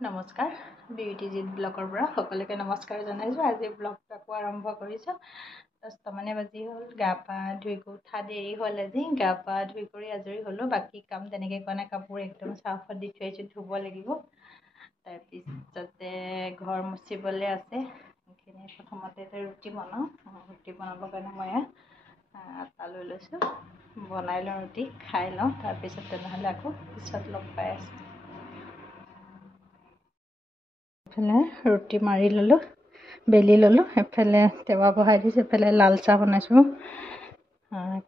নমস্কাৰ বিউটিজিত ব্লগৰ পৰা সকলোকে নমস্কাৰ জনাইছোঁ। আজি ব্লগটো আকৌ আৰম্ভ কৰিছোঁ। 10টা মানে বাজি হ'ল। গা পা ধুই উঠা দেৰি হ'ল। আজি গা পা ধুই কৰি আজৰি হ'লোঁ। বাকী কাম তেনেকৈ কৰা নাই। কাপোৰ একদম চাৰ্ফত দি থৈ আহিছোঁ, ধুব লাগিব। তাৰপিছতে ঘৰ মুচিবলৈ আছে। এইখিনি প্ৰথমতে ৰুটি বনাওঁ। ৰুটি বনাবৰ কাৰণে মই আটা লৈ লৈছোঁ। বনাই লওঁ, ৰুটি খাই লওঁ, তাৰপিছত তেনেহ'লে আকৌ পিছত লগ পাই আছোঁ। এফালে ৰুটি মাৰি ল'লোঁ, বেলি ল'লোঁ। এফালে টেৱা বহাই দিছোঁ, এফালে লাল চাহ বনাইছোঁ।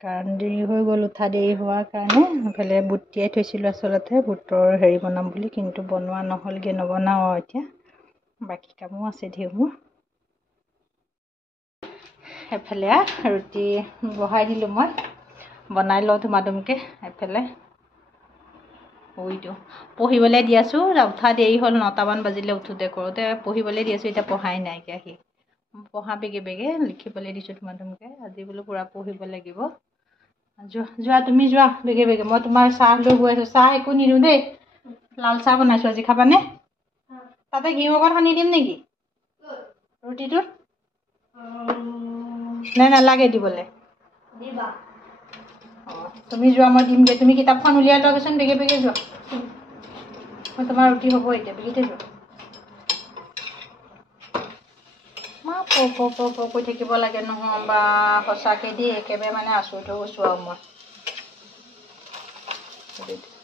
কাৰণ দেৰি হৈ গ'ল, উঠা দেৰি হোৱাৰ কাৰণে। এফালে বুট তিয়াই থৈছিলোঁ, আচলতে বুটৰ হেৰি বনাম বুলি, কিন্তু বনোৱা নহ'লগৈ, নবনাওঁ আৰু এতিয়া। বাকী কামো আছে ধেৰ। এফালে ৰুটি বহাই দিলোঁ, মই বনাই লওঁ ধুমাধুমকৈ। এফালে পঢ়িবলৈ দি আছোঁ। উঠা দেৰি হ'ল, 9টামান বাজিলে উঠোতে কৰোঁতে। পঢ়িবলৈ দি আছোঁ, এতিয়া পঢ়াই নাইকিয়া। সি পঢ়া বেগে লিখিবলৈ দিছোঁ ধুমাধুমকৈ। আজি বোলো পূৰা পঢ়িব লাগিব। যোৱা তুমি যোৱা বেগে। মই তোমাৰ চাহ লৈ গৈ আছোঁ। চাহ একো নিদিওঁ দেই, লাল চাহ বনাইছোঁ। আজি খাবানে? তাতে ঘিউ অকণ সানি দিম নেকি ৰুটিটোত? নালাগে দিবলৈ। তুমি যোৱা, মই দিমগৈ। তুমি কিতাপখন উলিয়াই লোৱাগৈচোন, বেগে যোৱা। মই তোমাৰ ৰুটি হ'ব এতিয়া, বেগিতে যোৱা। কৈ থাকিব লাগে নহয় বা, সঁচাকৈ দেই, একেবাৰে মানে আচৰিত হৈ গৈছোঁ আৰু মই।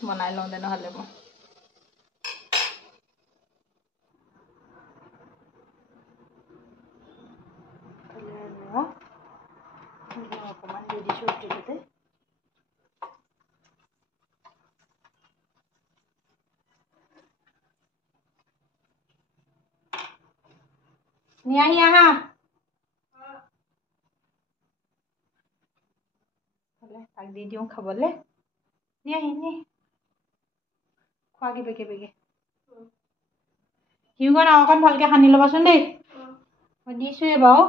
বনাই লওঁ তেনেহ'লে মই। অকণমান দি দিছোঁ ৰুটিটোতে। নিয়াহি আহা। তাক দি দিওঁ খাবলৈ। নিয়াহি খোৱাগৈ বেগে। ঘিউকণ আৰু অকণ ভালকৈ সানি ল'বাচোন দেই। মই দিছোঁৱে বাৰু।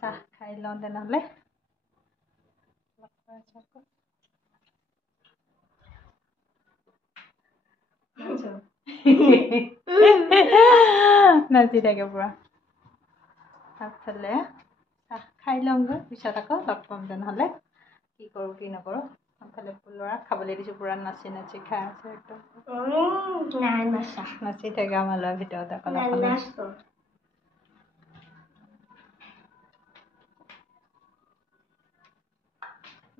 চাহ খাই লওঁ তেনেহ'লে। নাচি থাকে পুৰা। আগফালে চাহ খাই লওঁগৈ, পিছত আকৌ লগ পাম তেনেহ'লে। কি কৰোঁ কি নকৰোঁ। আগফালে ল'ৰাক খাবলৈ দিছোঁ, পুৰা নাচি খাই আছে একদম। নাচি থাকে আমাৰ ল'ৰাৰ ভিতৰত অকল।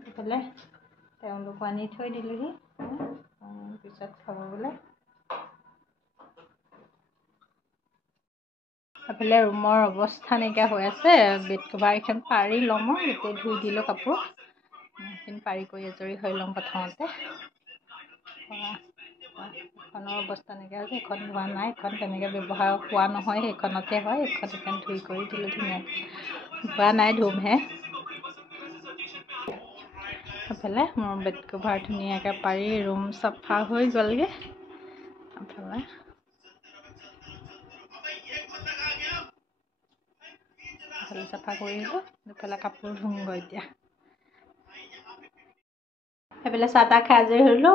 এইফালে তেওঁলোকো আনি থৈ দিলোঁহি, পিছত খাব বোলে। এইফালে ৰুমৰ অৱস্থা নাইকিয়া হৈ আছে। বেড কভাৰ এইখন পাৰি ল'ম। গোটেই ধুই দিলোঁ কাপোৰ। এইখিনি পাৰি কৰি আজৰি হৈ ল'ম প্ৰথমতে। এখনৰ অৱস্থা নাইকিয়া হৈছে, এখন ধোৱা নাই। এখন তেনেকৈ ব্যৱহাৰ হোৱা নহয়, সেইখনতে হয়। এইখন ধুই কৰি দিলোঁ ধুনীয়াকৈ। ধোৱা নাই, ধুমহে। এইফালে মোৰ বেড কভাৰ ধুনীয়াকৈ পাৰি ৰুম চাফা হৈ গ'লগৈ। এইফালে চাফা কৰিলোঁ। এইফালে কাপোৰ ধুমগৈ এতিয়া। সেইফালে চাহ তাহ খাই আজৰি হ'লোঁ।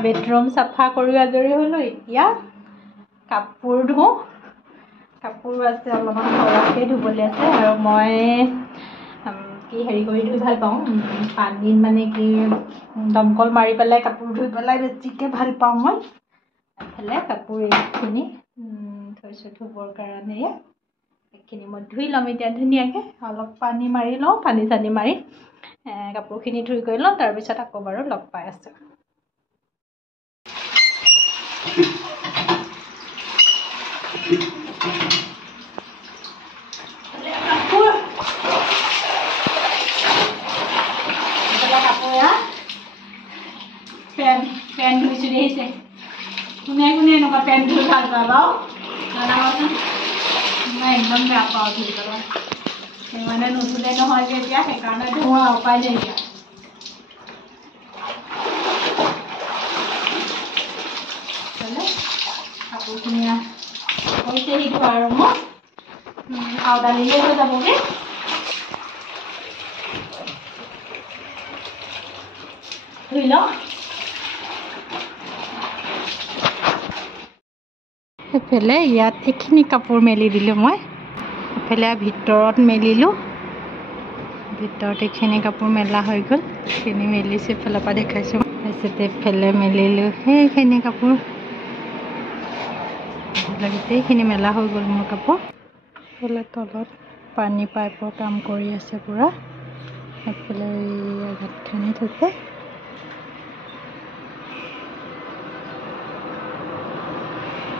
বেডৰুম চাফা কৰি আজৰি হ'লোঁ। এতিয়া কাপোৰ ধুওঁ। কাপোৰ আছে অলপমান, সৰহকৈ ধুবলৈ আছে। আৰু মই হেৰি কৰি ধুই ভাল পাওঁ, পানীত মানে দমকল মাৰি পেলাই কাপোৰ ধুই পেলাই বেছিকৈ ভাল পাওঁ মই। এইফালে কাপোৰ এইখিনি থৈছোঁ ধুবৰ কাৰণে। এইখিনি মই ধুই ল'ম এতিয়া ধুনীয়াকৈ। অলপ পানী মাৰি লওঁ, পানী চানী মাৰি কাপোৰখিনি ধুই কৰি লওঁ। তাৰপিছত আকৌ বাৰু লগ পাই আছোঁ। পেণ্ট ধুইছোঁ দেখিছে। কোনে এনেকুৱা পেণ্ট ধুই ভাল পায় বাৰু জনাবচোন। মই একদম বেয়া পাওঁ ধুই পেলাই। মানে নুধুলে নহয় যে এতিয়া, সেইকাৰণে ধোৱা উপায় নাই এতিয়া। কাপোৰখিনি হৈছেহি ধোৱা আৰু মই আউডালিলৈ লৈ যাবগৈ। ধুই লওঁ এফালে ইয়াত এইখিনি কাপোৰ মেলি দিলোঁ মই এফালে ভিতৰত মেলিলোঁ ভিতৰত এইখিনি কাপোৰ মেলা হৈ গ'ল এইখিনি মেলিছোঁ এফালৰ পৰা দেখাইছোঁ তাৰপিছতে এফালে মেলিলোঁ সেইখিনি কাপোৰ গোটেইখিনি মেলা হৈ গ'ল মোৰ কাপোৰ এফালে তলত পানী পাইপৰ কাম কৰি আছে পূৰা এফালে গাঁত খান্দি থৈছে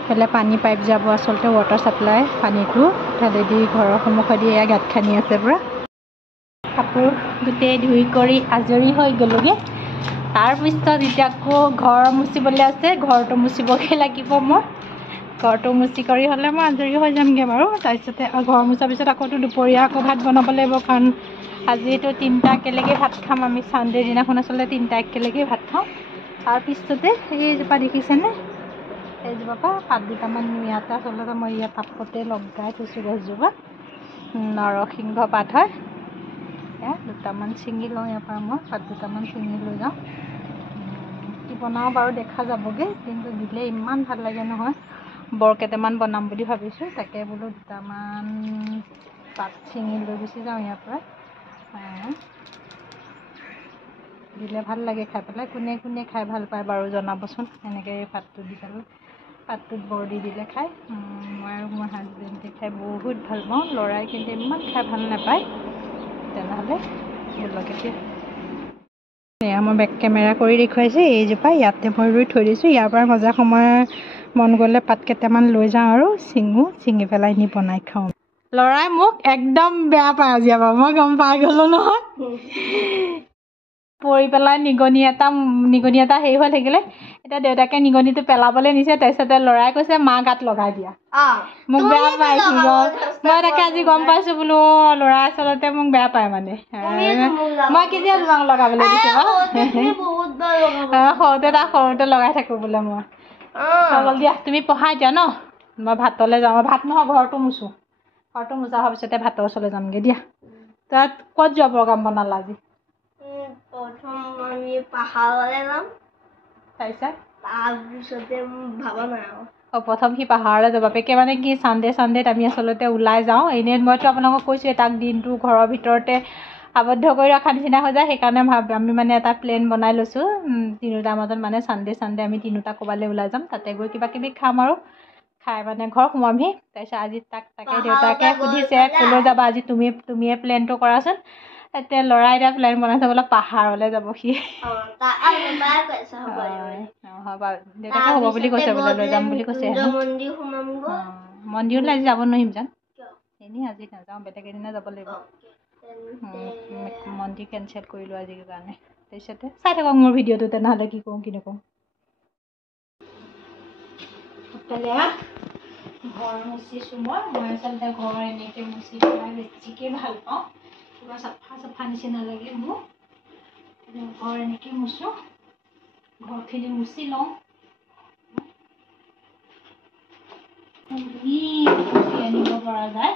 এফালে পানী পাইপ যাব আচলতে ৱাটাৰ ছাপ্লাই পানীটো ঢালেদি ঘৰৰ সন্মুখেদি এয়া গাঁত খান্দি আছে পূৰা কাপোৰ গোটেই ধুই কৰি আজৰি হৈ গ'লোগৈ তাৰপিছত এতিয়া আকৌ ঘৰ মুচিবলৈ আছে ঘৰটো মুচিবগৈ লাগিব মই ঘৰটো মুচি কৰি হ'লে মই আজৰি হৈ যামগৈ বাৰু তাৰপিছতে ঘৰ মুচাৰ পিছত আকৌ দুপৰীয়া আকৌ ভাত বনাব লাগিব কাৰণ আজিতো 3টা একেলগে ভাত খাম আমি ছানডে দিনাখন আচলতে 3টা একেলগে ভাত খাওঁ তাৰপিছতে এইজোপা দেখিছেনে এইজোপা পৰা পাত দুটামান ইয়াতে আচলতে মই ইয়াত তাপতে লগাই থৈছোঁ গছজোপা নৰসিংহ পাত হয় এয়া দুটামান ছিঙি লওঁ ইয়াৰ পৰা মই পাত দুটামান ছিঙি লৈ যাওঁ কি বনাওঁ বাৰু দেখা যাবগৈ কিন্তু দিলে ইমান ভাল লাগে নহয় বৰ কেইটামান বনাম বুলি ভাবিছোঁ তাকে বোলো দুটামান পাত ছিঙি লৈ গুচি যাওঁ ইয়াৰ পৰা দিলে ভাল লাগে খাই পেলাই কোনে কোনে খাই ভাল পায় বাৰু জনাবচোন এনেকৈ পাতটো দি পেলাই পাতটোত বৰ দি দিলে খাই মই আৰু মোৰ হাজবেণ্ডে খাই বহুত ভাল পাওঁ ল'ৰাই কিন্তু ইমান খাই ভাল নাপায় তেনেহ'লে গোলকেতিয়া এয়া মই বেক কেমেৰা কৰি দেখুৱাইছোঁ এইজোপা ইয়াতে মই ৰুই থৈ দিছোঁ ইয়াৰ পৰা মজা সময় মন গ'লে পাত কেইটামান লৈ যাওঁ আৰু ছিঙি পেলাই নি বনাই খাওঁ ল'ৰাই মোক একদম বেয়া পায় আজি এবাৰ মই গম পাই গ'লোঁ নহয় পৰি পেলাই নিগনি এটা হেৰি হৈ থাকিলে এতিয়া দেউতাকে নিগনিটো পেলাবলৈ নিছে তাৰপিছতে ল'ৰাই কৈছে মা গাত লগাই দিয়া মোক বেয়া পায় কি মই তাকে আজি গম পাইছোঁ বোলো ল'ৰা আচলতে মোক বেয়া পায় মানে মই কেতিয়া তোমাক লগাবলৈ দিছোঁ সৰুতে লগাই থাকোঁ বোলে মই হ'ল দিয়া তুমি পঢ়াই দিয়া ন মই ভাতলৈ যাওঁ ভাত নহয় ঘৰটো মুচোঁ ঘৰটো মোচা হোৱাৰ পিছতে ভাতৰ ওচৰলৈ যামগৈ দিয়া তাত ক'ত যোৱা প্ৰগ্ৰাম বনালা আজি প্ৰথম আমি পাহাৰলৈ যাম তাৰপিছতে ভাবা নাই প্ৰথম সি পাহাৰলৈ যাব বাপেকে মানে কি ছানডেত আমি আচলতে ওলাই যাওঁ এনেই মইতো আপোনালোকক কৈছোঁৱে তাক দিনটো ঘৰৰ ভিতৰতে আবদ্ধ কৰি ৰখা নিচিনা হৈ যায় সেইকাৰণে আমি মানে এটা প্লেন বনাই লৈছোঁ তিনিওটাৰ মাজত মানে ছানডে আমি তিনিওটা ক'ৰবালৈ ওলাই যাম তাতে গৈ কিবা কিবি খাম আৰু খাই মানে ঘৰ সোমামহি তাৰপিছত আজি তাকে দেউতাকে সুধিছে ক'লৈ যাবা আজি তুমিয়ে প্লেনটো কৰাচোন এতিয়া ল'ৰাই এতিয়া প্লেন বনাইছে বোলে পাহাৰলৈ যাব সি দেউতাকে হ'ব বুলি কৈছে বোলে লৈ যাম বুলি কৈছে মন্দিৰলৈ আজি যাব নোৱাৰিম জান এনেই আজি নাযাওঁ বেলেগ এদিনা যাব লাগিব মন্দিৰ কেঞ্চেল কৰিলোঁ আজিৰ কাৰণে তাৰপিছতে চাই থাকক মোৰ ভিডিঅ'টো তেনেহ'লে কি কৰোঁ কি নকৰোঁ ঘৰ মুচিছোঁ মই আচলতে ঘৰ এনেকৈ মুচি পেলাই বেছিকৈ ভাল পাওঁ কিবা চাফা নিচিনা লাগে মোৰ ঘৰ এনেকৈ মুচোঁ ঘৰখিনি মুচি লওঁ আনিব পৰা যায়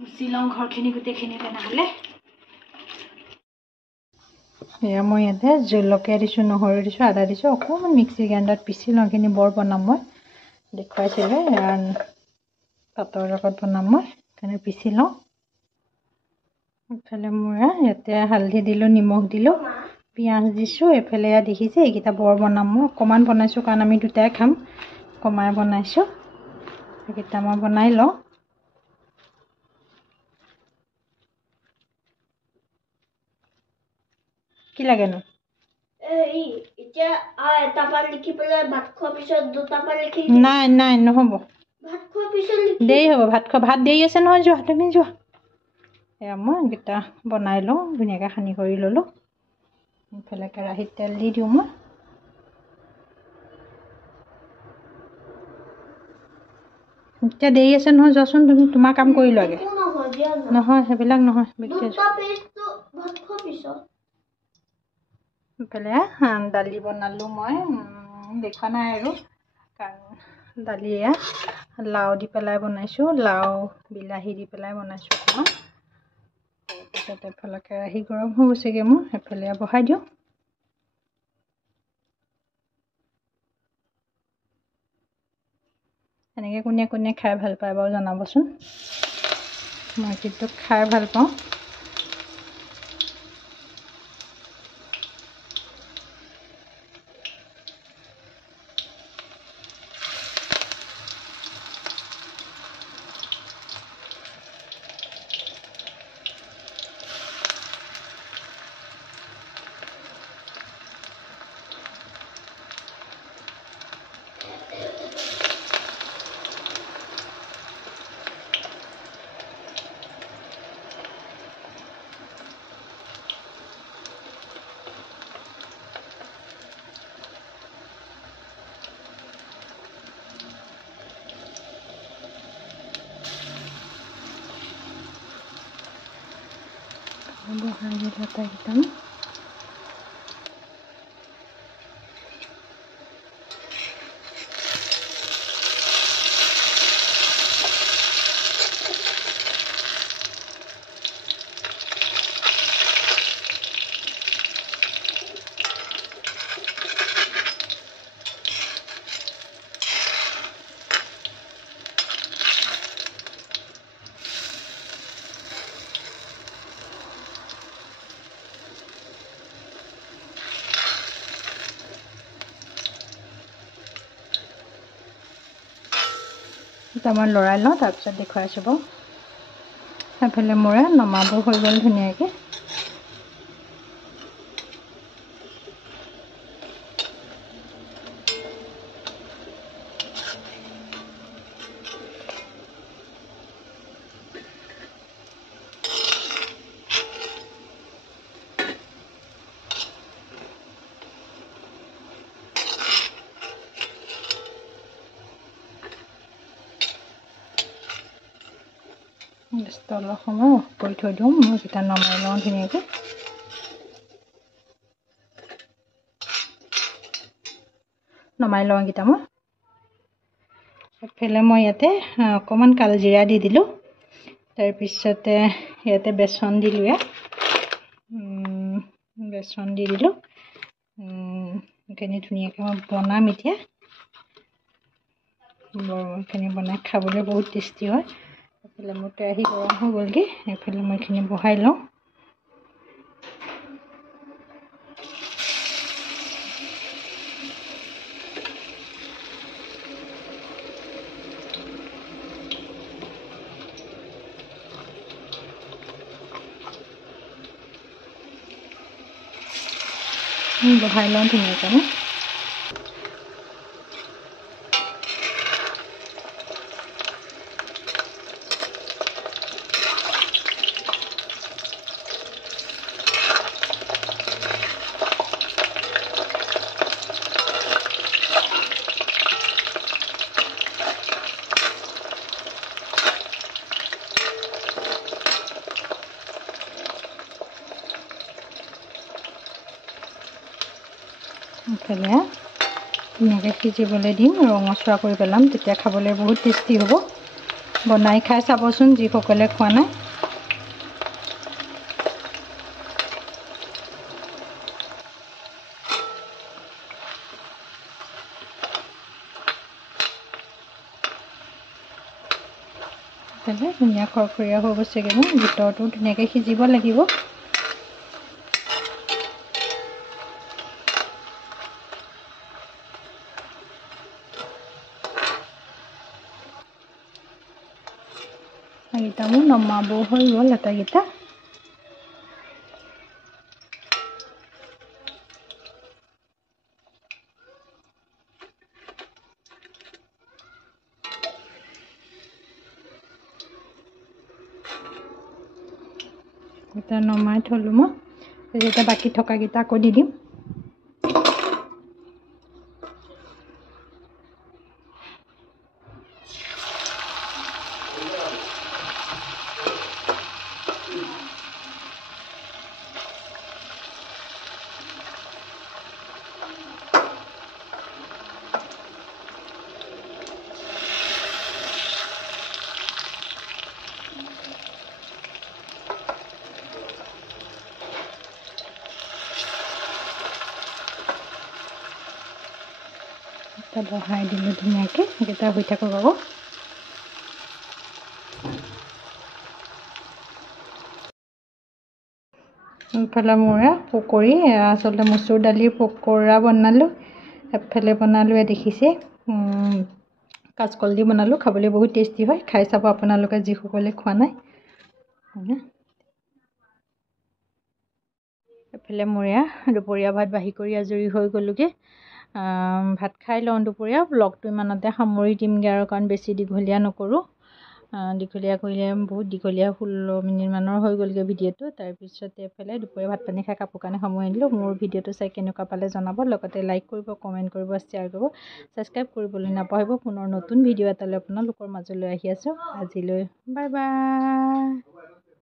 মুচি লওঁ ঘৰখিনি গোটেইখিনি তেনেহ'লে এয়া মই ইয়াতে জলকীয়া দিছোঁ নহৰু দিছোঁ আদা দিছোঁ অকণমান মিক্সি গ্ৰাইণ্ডাৰত পিচি লওঁ এইখিনি বৰ বনাম মই দেখুৱাইছিলোঁ পাতৰ লগত বনাম মই সেইকাৰণে পিচি লওঁ এইফালে মোৰ ইয়াতে হালধি দিলোঁ নিমখ দিলোঁ পিঁয়াজ দিছোঁ এইফালে এয়া দেখিছে এইকেইটা বৰ বনাম মই অকণমান বনাইছোঁ কাৰণ আমি দুটাই খাম কমাই বনাইছোঁ সেইকেইটা মই বনাই লওঁ কি লাগেনো নাই নহ'ব দেৰি হ'ব ভাত দেৰি আছে নহয় যোৱা তুমি যোৱা এয়া মই এইকেইটা বনাই লওঁ ধুনীয়াকৈ সানি কৰি ল'লোঁ ইফালে কেৰাহীত তেল দি দিওঁ মই এতিয়া দেৰি আছে নহয় যোৱাচোন তুমি তোমাৰ কাম কৰি লোৱাগৈ নহয় সেইবিলাক নহয় ইফালে দালি বনালোঁ মই দেখুৱা নাই আৰু কাৰণ দালি এয়া লাও দি পেলাই বনাইছোঁ লাও বিলাহী দি পেলাই বনাইছোঁ অকণমান তাৰপিছত এফালে কেৰাহী গৰম হৈ গৈছেগৈ মোৰ, এফালে বহাই দিওঁ। এনেকৈ কোনে কোনে খাই ভাল পায় বাৰু জনাবচোন। মই কিন্তু খাই ভাল পাওঁ। বহাই দিলে একদম দুটামান লৰাই লওঁ, তাৰপিছত দেখুৱাইছোঁ বাৰু। এফালে মোৰে নমাব হৈ গ'ল ধুনীয়াকৈ। গেছটো অলপ সময় অফ কৰি থৈ দিওঁ, মই কেইটা নমাই লওঁ ধুনীয়াকৈ। নমাই লওঁ এইকেইটা মই। এফালে মই ইয়াতে অকণমান কালজিৰা দি দিলোঁ, তাৰপিছতে ইয়াতে বেচন দিলোঁ। বেচন দি দিলোঁ। এইখিনি ধুনীয়াকৈ মই বনাম এতিয়া। এইখিনি বনাই খাবলৈ বহুত টেষ্টি হয়। এইফালে মোৰ কেৰাহী গৰম হৈ গ'লগৈ, এইফালে মই এইখিনি বহাই লওঁ। বহাই লওঁ ধুনীয়াকৈ মই। ইফালে ধুনীয়াকৈ সিজিবলৈ দিম, ৰঙচুৱা কৰি পেলাম, তেতিয়া খাবলৈ বহুত টেষ্টি হ'ব। বনাই খাই চাবচোন যিসকলে খোৱা নাই। ধুনীয়া খৰখৰীয়া হৈ গৈছেগৈ মোৰ, ভিতৰতো ধুনীয়াকৈ সিজিব লাগিব। এইকেইটা মোৰ নমাব হৈ গ'ল আটাইকেইটা। এটা নমাই থলোঁ মই, এতিয়া বাকী থকাকেইটা আকৌ দি দিম। এটা বহাই দিলোঁ ধুনীয়াকৈ, সেইকেইটা হৈ থাকক আকৌ। ইফালে মোৰ পকৰি, আচলতে মচুৰ দালিৰ পকৰা বনালোঁ। এফালে বনালোঁ দেখিছে কাঁচকল দি বনালোঁ, খাবলৈ বহুত টেষ্টি হয়, খাই চাব আপোনালোকে যিসকলে খোৱা নাই। এফালে মোৰ দুপৰীয়া ভাত বাঢ়ি কৰি আজৰি হৈ গ'লোগৈ। ভাত খাই লওঁ দুপৰীয়া, ব্লগটো ইমানতে সামৰি দিমগৈ আৰু, কাৰণ বেছি দীঘলীয়া নকৰোঁ। দীঘলীয়া কৰিলে বহুত দীঘলীয়া 16 মিনিটমানৰ হৈ গ'লগৈ ভিডিঅ'টো। তাৰপিছতে এফালে দুপৰীয়া ভাত পানী খাই কাপোৰ কানি সামৰি দিলোঁ। মোৰ ভিডিঅ'টো চাই কেনেকুৱা পালে জনাব, লগতে লাইক কৰিব, কমেণ্ট কৰিব, শ্বেয়াৰ কৰিব, ছাবস্ক্ৰাইব কৰিবলৈ নাপাহৰিব। পুনৰ নতুন ভিডিঅ' এটালৈ আপোনালোকৰ মাজলৈ আহি আছোঁ। আজিলৈ বাই বাই।